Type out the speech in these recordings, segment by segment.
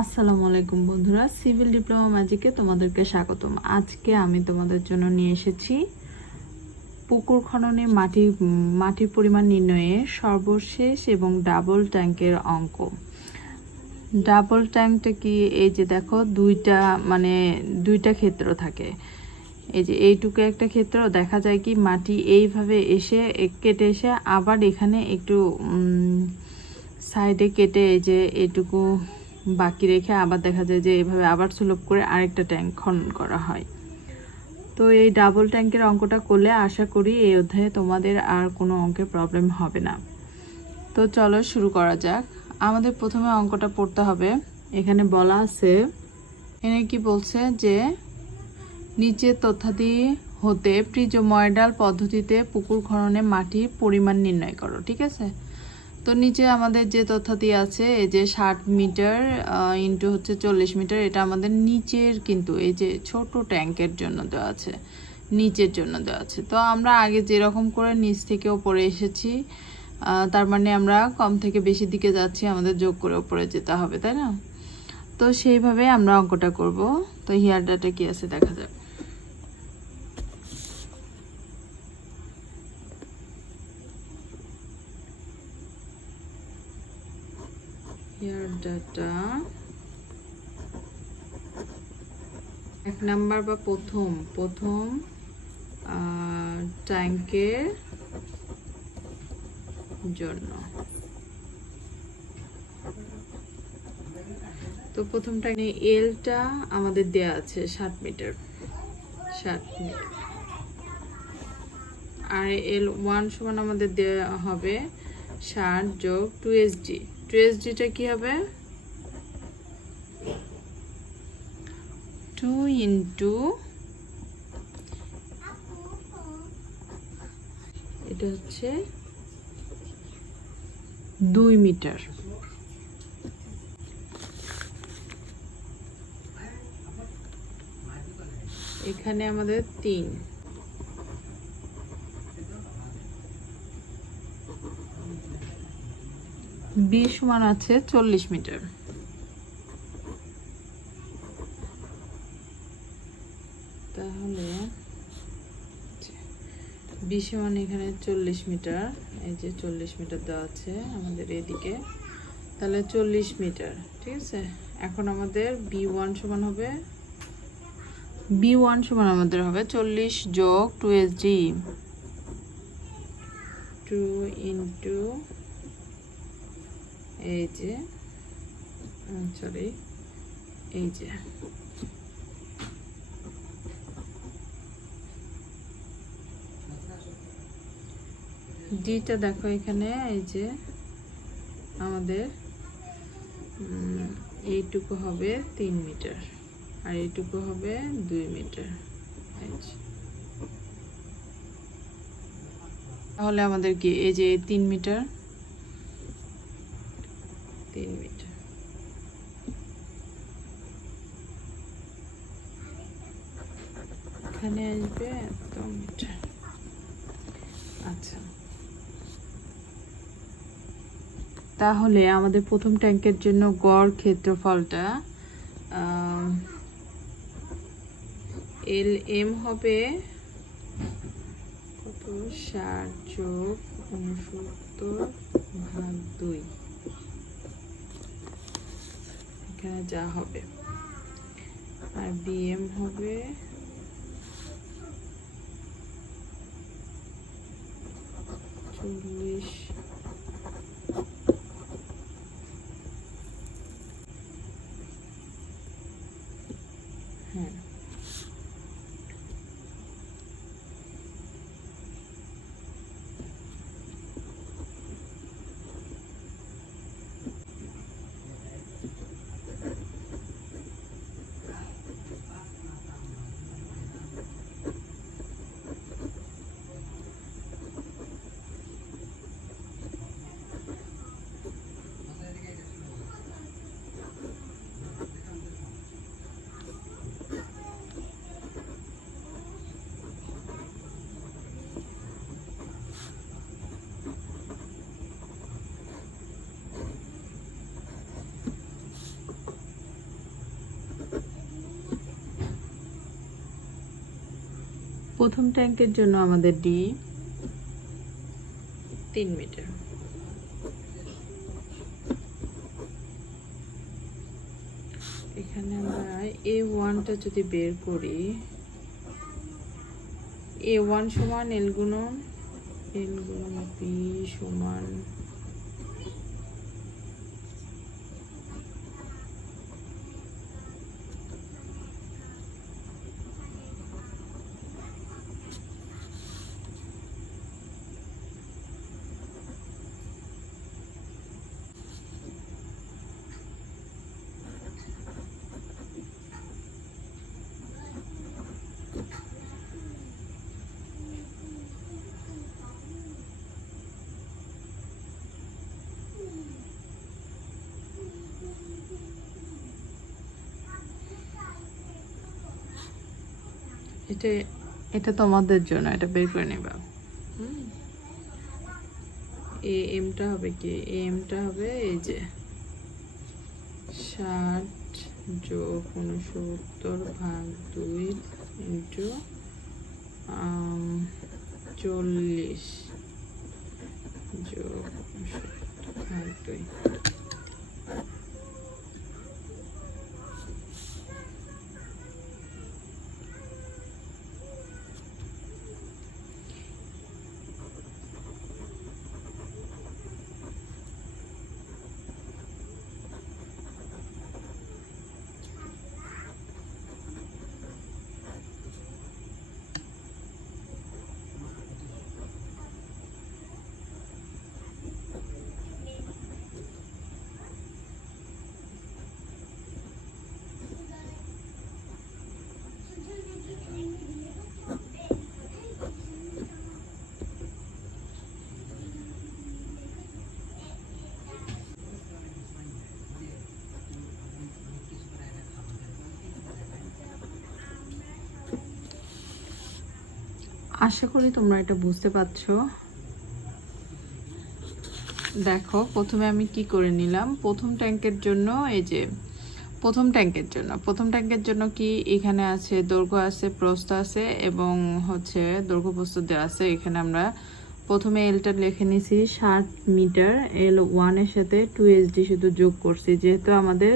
আসসালামু আলাইকুম বন্ধুরা, সিভিল ডিপ্লোমা ম্যাজিকে তোমাদেরকে স্বাগতম। আজকে আমি তোমাদের জন্য নিয়ে এসেছি পুকুর খননে মাটি, মাটির পরিমাণ নির্ণয়ে সর্বশেষ এবং ডাবল ট্যাঙ্কের অঙ্ক। ডাবল ট্যাঙ্কটা কি, এই যে দেখো দুইটা মানে দুইটা ক্ষেত্র থাকে। এই যে এইটুকু একটা ক্ষেত্র, দেখা যায় কি মাটি এইভাবে এসে, কেটে এসে আবার এখানে একটু সাইডে কেটে এই যে এইটুকু বাকি রেখে আবার দেখা যায় যে এভাবে আবার সুলভ করে আরেকটা ট্যাঙ্ক খনন করা হয়। তো এই ডাবল ট্যাঙ্কের অঙ্কটা করলে আশা করি এই অধ্যায়ে তোমাদের আর কোনো অঙ্কের প্রবলেম হবে না। তো চলো শুরু করা যাক। আমাদের প্রথমে অঙ্কটা পড়তে হবে। এখানে বলা আছে, এনে কি বলছে যে নিচের তথ্যাদি হতে প্রিজময়ডাল পদ্ধতিতে পুকুর খননে মাটির পরিমাণ নির্ণয় করো, ঠিক আছে? তো নিচে আমাদের যে তথ্যাদি আছে, এই যে ষাট মিটার ইন্টু হচ্ছে চল্লিশ মিটার, এটা আমাদের নিচের কিন্তু এই যে ছোট ট্যাঙ্কের জন্য দেওয়া আছে, নিচের জন্য দেওয়া আছে। তো আমরা আগে যেরকম করে নিচ থেকে ওপরে এসেছি তার মানে আমরা কম থেকে বেশি দিকে যাচ্ছি, আমাদের যোগ করে ওপরে যেতে হবে, তাই না? তো সেইভাবে আমরা অঙ্কটা করব। তো হিয়ার ডাটা কি আছে দেখা যাক। হিয়ার ডাটা এক নাম্বার বা প্রথম প্রথম ট্যাঙ্কের জন্য। তো প্রথম ট্যাঙ্কে এলটা আমাদের দেয়া আছে ষাট মিটার। ষাট মিটার। আর এল ওয়ান সমান আমাদের দেওয়া হবে ষাট যোগ টু এস টু এস ডিটা কি হবে? টু ইন্টু এটা হচ্ছে দুই মিটার। এখানে আমাদের তিন। বি সমান আছে চল্লিশ মিটার। তাহলে বি সমান এখানে চল্লিশ মিটার, এই যে চল্লিশ মিটার দেওয়া আছে আমাদের এদিকে। তাহলে চল্লিশ মিটার, ঠিক আছে? এখন আমাদের বি ওয়ান সমান হবে, বি ওয়ান সমান আমাদের হবে চল্লিশ যোগ two S D two into এই যে সরি এই যে। ডিটা দেখো এখানে, এই যে আমাদের এইটুকু হবে তিন মিটার, আর এইটুকু হবে দুই মিটার। তাহলে আমাদের কি, এই যে তিন মিটার তিন মিটার এখানে আসবে মিটার আচ্ছা। তাহলে আমাদের প্রথম ট্যাঙ্কের জন্য গড় ক্ষেত্রফলটা এল এম হবে কত? ষাট যোগ উনসত্তর ভাগ দুই। এখানে যা হবে। আর বিএম হবে চল্লিশ প্রথম ট্যাঙ্কের জন্য আমাদের ডি তিন মিটার। এখানে আমরা এ ওয়ানটা যদি বের করি এ ওয়ান সমান এল গুণন এল গুণন বি সমান এটা এটা তোমাদের জন্য, এটা বের করে নেবা। এ, এমটা হবে কি? এমটা হবে এই যে, ষাট যোগ উনসত্তর ভাগ দুই ইন্টু চল্লিশ যোগ উনসত্তর ভাগ দুই। আশা করি তোমরা এটা বুঝতে পারছ। দেখো, প্রথমে আমি কি করে নিলাম? প্রথম ট্যাঙ্কের জন্য, এই যে, প্রথম ট্যাঙ্কের জন্য। প্রথম ট্যাঙ্কের জন্য কি এখানে আছে দৈর্ঘ্য আছে, প্রস্থ আছে, এবং হচ্ছে দৈর্ঘ্য প্রস্থ দেওয়া আছে। এখানে আমরা প্রথমে এলটা লিখে নিছি, ষাট মিটার। এল ওয়ানের সাথে টু এইচডি শুধু যোগ করছি, যেহেতু আমাদের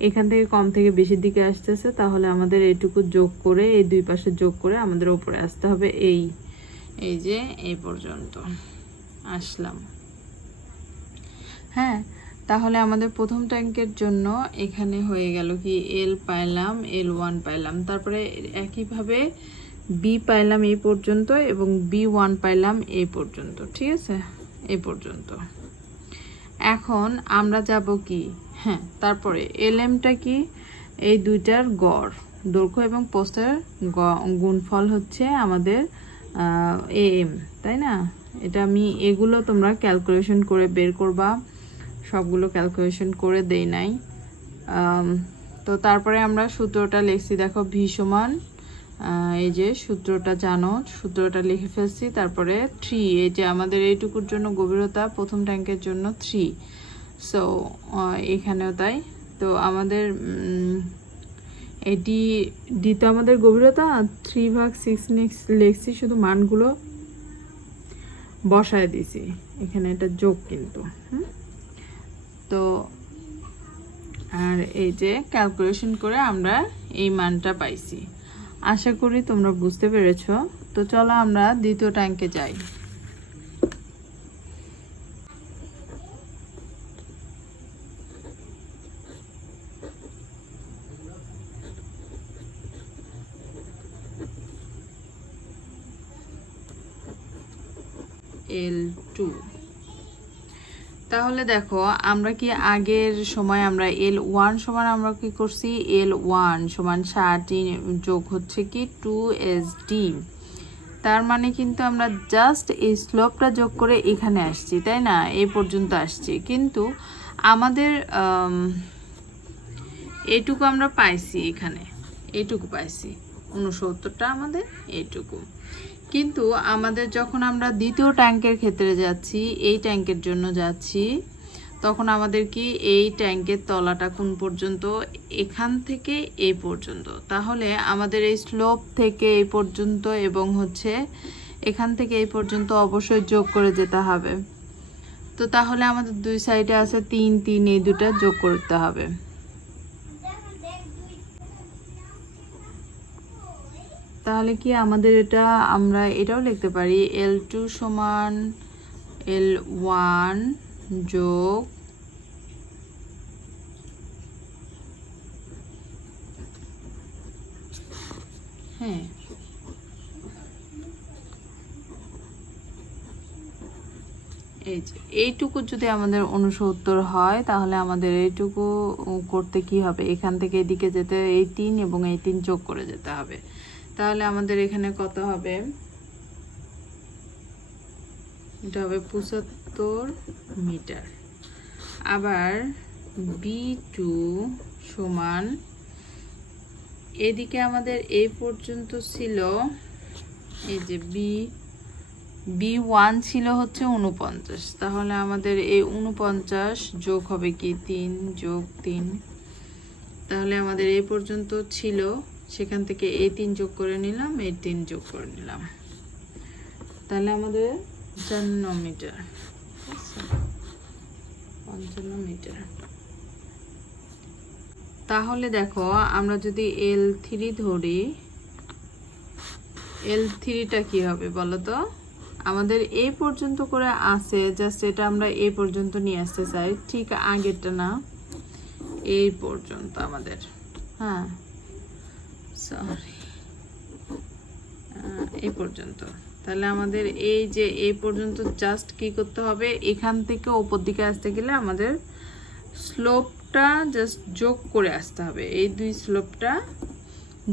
এখান থেকে কম থেকে বেশির দিকে আসতেছে, তাহলে আমাদের এইটুকু যোগ করে, এই দুই পাশে যোগ করে আমাদের ওপরে আসতে হবে এই এই যে এই পর্যন্ত। আসলাম। হ্যাঁ তাহলে আমাদের প্রথম ট্যাঙ্কের জন্য এখানে হয়ে গেল কি এল পাইলাম এল ওয়ান পাইলাম। তারপরে একইভাবে বি পাইলাম এই পর্যন্ত এবং বি ওয়ান পাইলাম এই পর্যন্ত, ঠিক আছে? এই পর্যন্ত। এখন আমরা যাব কি? হ্যাঁ তারপরে এলএমটা কি? এই দুইটার গড়, দৈর্ঘ্য এবং পোস্টের গুণফল হচ্ছে আমাদের এ এম, তাই না? এটা আমি এগুলো তোমরা ক্যালকুলেশন করে বের করবা। সবগুলো ক্যালকুলেশন করে দেই নাই। তো তারপরে আমরা সূত্রটা লিখছি, দেখো ভি সমান এই যে সূত্রটা জানো, সূত্রটা লিখে ফেলছি। তারপরে থ্রি এই যে আমাদের এইটুকুর জন্য গভীরতা, প্রথম ট্যাঙ্কের জন্য থ্রি সো এখানেও তাই। তো আমাদের এটি দিতে আমাদের গভীরতা থ্রি ভাগ সিক্স নেক্সট লিখছি শুধু মানগুলো বসায় দিছি এখানে এটা যোগ কিন্তু? তো, আর এই যে ক্যালকুলেশন করে আমরা এই মানটা পাইছি। আশা করি তোমরা বুঝতে পেরেছ। তো চলো আমরা দ্বিতীয় ট্যাঙ্কে যাই এল টু তাহলে দেখো আমরা কি আগের সময় আমরা এল ওয়ান সমান আমরা কি করছি? এল ওয়ান সমান ষাট যোগ হচ্ছে কি টু এস ডি তার মানে কিন্তু আমরা জাস্ট এই স্লোপটা যোগ করে এখানে আসছি তাই না? এই পর্যন্ত আসছি। কিন্তু আমাদের আম, এইটুকু আমরা পাইছি এখানে। এইটুকু পাইছি। উনসত্তরটা আমাদের এইটুকু কিন্তু আমাদের যখন আমরা দ্বিতীয় ট্যাঙ্কের ক্ষেত্রে যাচ্ছি, এই ট্যাঙ্কের জন্য যাচ্ছি, তখন আমাদের কি এই ট্যাঙ্কের তলাটা কোন পর্যন্ত? এখান থেকে এই পর্যন্ত। তাহলে আমাদের এই স্লোপ থেকে এই পর্যন্ত এবং হচ্ছে এখান থেকে এই পর্যন্ত অবশ্যই যোগ করে যেতে হবে। তো তাহলে আমাদের দুই সাইডে আছে তিন তিন, এই দুটা যোগ করতে হবে। তাহলে কি আমাদের এটা আমরা এটাও লিখতে পারি? এল টু সমান এল ওয়ান যোগ হ্যাঁ। এইটুকু যদি আমাদের উনসত্তর হয়, তাহলে আমাদের এইটুকু করতে কি হবে? এখান থেকে এদিকে যেতে, এই তিন এবং এই তিন যোগ করে যেতে হবে। তাহলে আমাদের এখানে কত হবে? এটা হবে পঁচাত্তর মিটার। আবার বি টু সমান এদিকে আমাদের এই পর্যন্ত ছিল, এই যে বি বি ওয়ান ছিল হচ্ছে উনপঞ্চাশ তাহলে আমাদের এই উনপঞ্চাশ যোগ হবে কি? তিন যোগ তিন। তাহলে আমাদের এই পর্যন্ত ছিল সেখান থেকে এই তিন যোগ করে নিলাম এই তিন যোগ করে নিলাম। তাহলে আমাদের পঞ্চান্ন মিটার পঞ্চান্ন মিটার। তাহলে দেখো, আমরা যদি এল থ্রি ধরি এল থ্রিটা কি হবে বলো তো? আমাদের এই পর্যন্ত করে আছে জাস্ট এটা আমরা এই পর্যন্ত নিয়ে আসতে চাই, ঠিক আগেরটা না, এই পর্যন্ত আমাদের হ্যাঁ। সরি। এই পর্যন্ত। তাহলে আমাদের এই যে, এই পর্যন্ত জাস্ট কি করতে হবে? এখান থেকে ওপর দিকে আসতে গেলে আমাদের স্লোপটা জাস্ট যোগ করে আসতে হবে। এই দুই স্লোপটা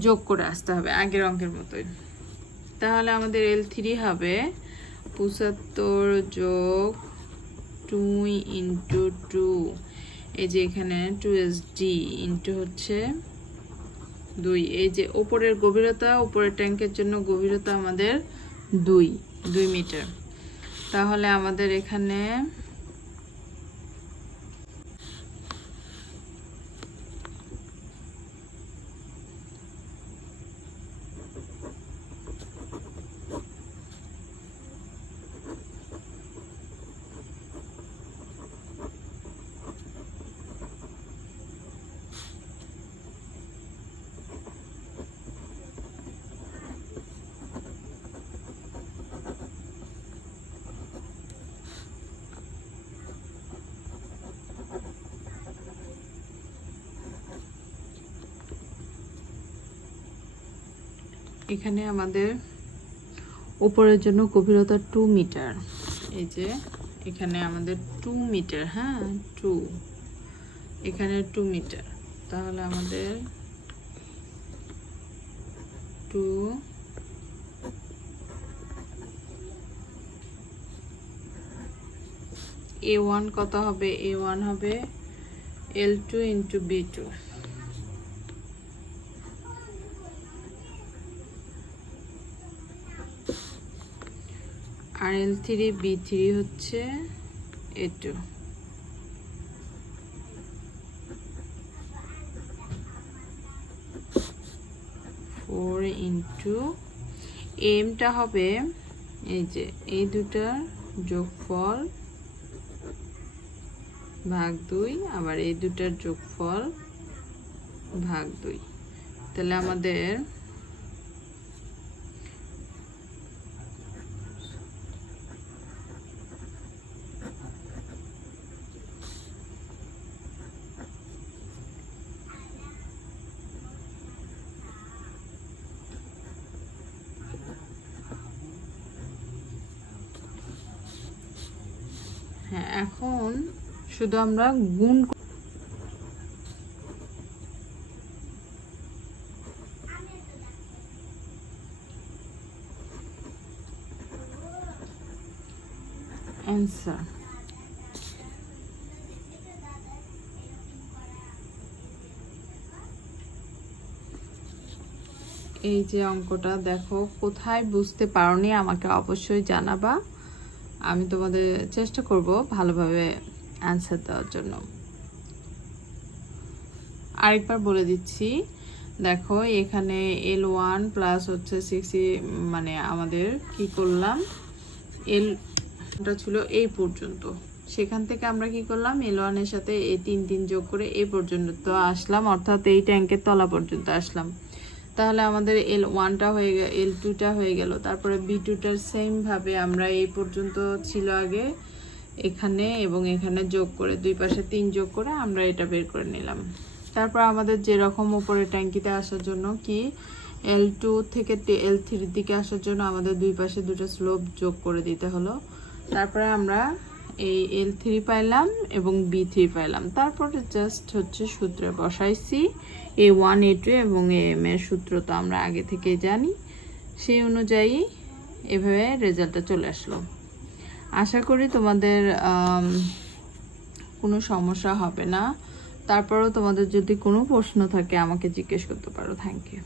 যোগ করে আসতে হবে আগের অঙ্কের মতোই। তাহলে আমাদের এল থ্রি হবে। পঁচাত্তর যোগ টু ইন্টু টু এই যে এখানে টু এস ডি ইন্টু হচ্ছে দুই। এই যে ওপরের গভীরতা, ওপরের ট্যাঙ্কের জন্য গভীরতা আমাদের দুই দুই মিটার। তাহলে আমাদের এখানে এখানে আমাদের উপরের জন্য গভীরতা টু মিটার এই যে, এখানে আমাদের টু মিটার হ্যাঁ? টু এখানে টু মিটার তাহলে আমাদের টু এ ওয়ান কত হবে? এ ওয়ান হবে L two into B two R L three, B three হচ্ছে এ টু। ফোর ইন্টু এমটা হবে এই যে, এই দুটার যোগফল ভাগ দুই, আবার এই দুটার যোগফল ভাগ দুই। তাহলে আমাদের হ্যাঁ এখন শুধু আমরা গুণ অ্যান্সার এই যে অঙ্কটা দেখো, কোথায় বুঝতে পারোনি আমাকে অবশ্যই জানাবা। আমি তোমাদের চেষ্টা করব ভালোভাবে অ্যান্সার দেওয়ার জন্য। আরেকবার বলে দিচ্ছি, দেখো এখানে এল ওয়ান প্লাস হচ্ছে সিক্সটি মানে আমাদের কি করলাম? এল টা ছিল এই পর্যন্ত। সেখান থেকে আমরা কি করলাম? এল ওয়ানের সাথে এই তিন তিন যোগ করে এই পর্যন্ত আসলাম, অর্থাৎ এই ট্যাঙ্কের তলা পর্যন্ত আসলাম। তাহলে আমাদের এল ওয়ানটা হয়ে গেল এল টুটা হয়ে গেল। তারপরে বি টুটার সেমভাবে আমরা এই পর্যন্ত ছিল আগে, এখানে এবং এখানে যোগ করে, দুই পাশে তিন যোগ করে আমরা এটা বের করে নিলাম। তারপর আমাদের যেরকম উপরে ট্যাঙ্কিতে আসার জন্য কি এল টু থেকে এল থ্রির দিকে আসার জন্য আমাদের দুই পাশে দুটো স্লোপ যোগ করে দিতে হলো। তারপরে আমরা এই এল থ্রি পাইলাম এবং বি থ্রি পাইলাম। তারপরে জাস্ট হচ্ছে সূত্রে বসাইছি। এ ওয়ান এ টু এবং এ এম এর সূত্র তো আমরা আগে থেকে জানি। সেই অনুযায়ী এভাবে রেজাল্টটা চলে আসলো। আশা করি তোমাদের কোনো সমস্যা হবে না। তারপরেও তোমাদের যদি কোনো প্রশ্ন থাকে আমাকে জিজ্ঞেস করতে পারো। Thank you